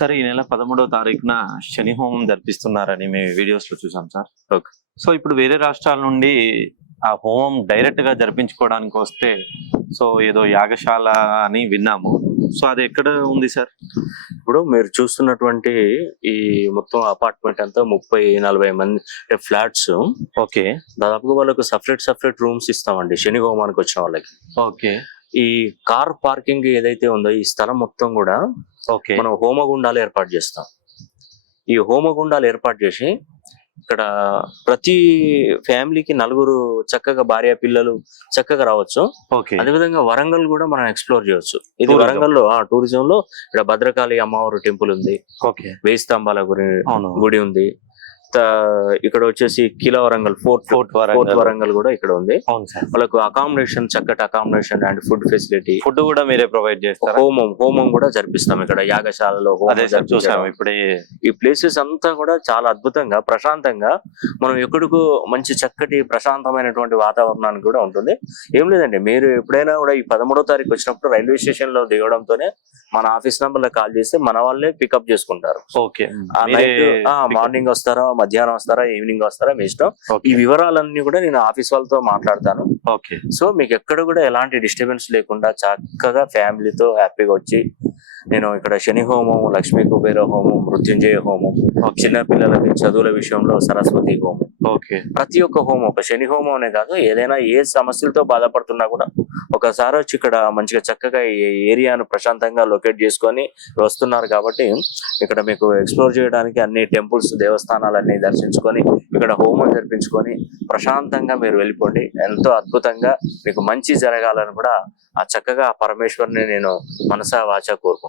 Sir ఈ నెల 13వ తారీఖున శని హోమం జరిపిస్తున్నారని మేము వీడియోస్ లో చూసాం సార్. ఓకే. సో ఇప్పుడు వేరే రాష్ట్రాల నుండి ఆ హోమం డైరెక్ట్ గా జరిపించుకోవడానికి వస్తే సో ఏదో యాగశాల అని విన్నాము. సో అది ఎక్కడ ఉంది సార్? ఇప్పుడు మీరు చూస్తున్నటువంటి ఈ మొత్తం అపార్ట్మెంట్ అంతా 30-40 మంది ఫ్లాట్స్. ఓకే. దాదాపుగా వాళ్ళకు సపరేట్ రూమ్స్ ఇస్తామండి శని హోమానికి వచ్చిన వాళ్ళకి. ఓకే. ఈ కార్ పార్కింగ్ ఏదైతే ఉందో ఈ స్థలం మొత్తం కూడా ఓకే. మనం హోమగుండాలు ఏర్పాటు చేస్తాం. ఈ హోమగుండాలు ఏర్పాటు చేసి ఇక్కడ ప్రతి ఫ్యామిలీకి 4 చక్కగా భార్య పిల్లలు చక్కగా రావచ్చు. ఓకే. అదేవిధంగా వరంగల్ కూడా మనం ఎక్స్ప్లోర్ చేయొచ్చు. ఇది Tourism. వరంగల్ లో టూరిజం లో ఇక్కడ భద్రకాళి అమ్మవారు టెంపుల్ ఉంది. ఓకే. 1000 స్తంభాల అవును. గుడి ఉంది. ఇక్కడ వచ్చేసి కిలా వరంగల్ ఫోర్ట్ వరంగల్ కూడా ఇక్కడ ఉంది. అవును సార్. వాళ్ళకు అకామిడేషన్ చక్కటి accommodation and food facility. Food కూడా మీరే ప్రొవైడ్ చేస్తారు? హోమం కూడా జరిపిస్తాం ఇక్కడ యాగశాలలో. అదే సార్ చూసాము ఇప్పుడే. ఈ ప్లేసెస్ అంతా కూడా చాలా అద్భుతంగా ప్రశాంతంగా మనం ఎక్కడికో మంచి చక్కటి ప్రశాంతమైనటువంటి వాతావరణానికి కూడా ఉంటుంది. ఏం లేదండి, మీరు ఎప్పుడైనా కూడా ఈ 13వ తారీఖు వచ్చినప్పుడు రైల్వే స్టేషన్ లో దిగడంతోనే మన ఆఫీస్ నంబర్ లో కాల్ చేస్తే మన వాళ్ళే పికప్ చేసుకుంటారు. ఓకే. మార్నింగ్ వస్తారా, మధ్యాహ్నం వస్తారా, ఈవినింగ్ వస్తారా, మీ ఇష్టం. ఈ వివరాలన్నీ కూడా నేను ఆఫీస్ వాళ్ళతో మాట్లాడతాను. ఓకే. సో మీకు ఎక్కడ కూడా ఎలాంటి డిస్టర్బెన్స్ లేకుండా చక్కగా ఫ్యామిలీతో హ్యాపీగా వచ్చి నేను ఇక్కడ శని హోమం, లక్ష్మీ కుబేర హోమం, మృత్యుంజయ హోమం, చిన్న పిల్లలకి చదువుల విషయంలో సరస్వతి హోమం, ఓకే, ప్రతి ఒక్క హోమం, ఒక శని హోమం అనే కాదు, ఏదైనా ఏ సమస్యలతో బాధపడుతున్నా కూడా ఒకసారి వచ్చి ఇక్కడ మంచిగా చక్కగా ఈ ఏరియాను ప్రశాంతంగా లొకేట్ చేసుకొని వస్తున్నారు. కాబట్టి ఇక్కడ మీకు ఎక్స్ప్లోర్ చేయడానికి అన్ని టెంపుల్స్, దేవస్థానాలన్నీ దర్శించుకొని ఇక్కడ హోమం జరిపించుకొని ప్రశాంతంగా మీరు వెళ్ళిపోండి. ఎంతో అద్భుతంగా మీకు మంచి జరగాలని కూడా ఆ చక్కగా పరమేశ్వరుని నేను మనసా వాచా కోరుకుంటున్నాను.